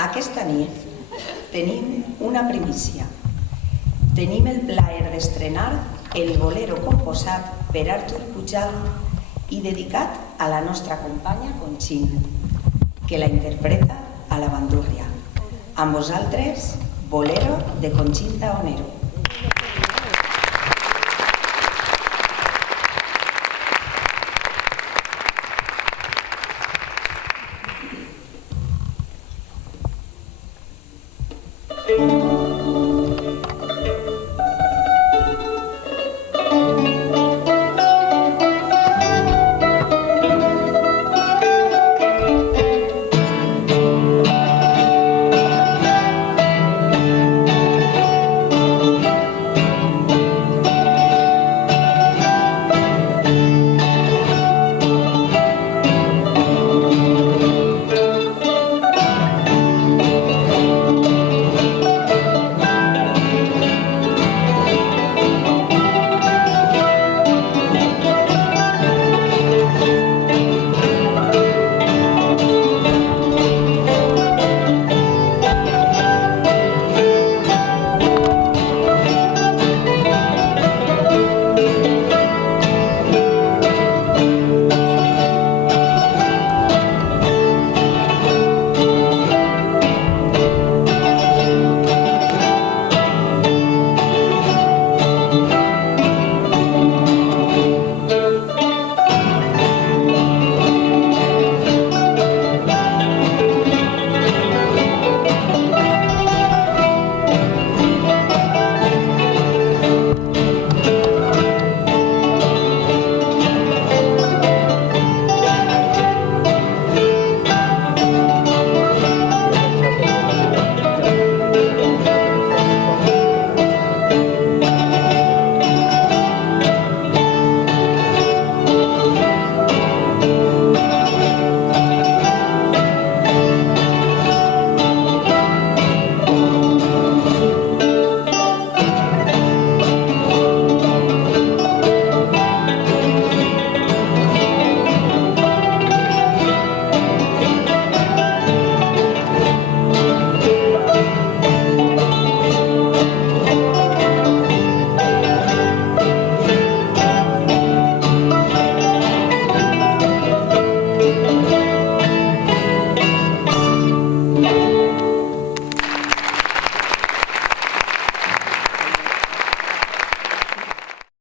Aquesta nit tenim una primícia. Tenim el plaer d'estrenar el bolero composat per Artur Pujal i dedicat a la nostra companya Conxín, que la interpreta a la bandúrria. Amb vosaltres, Bolero de Conxita Onero. Thank you.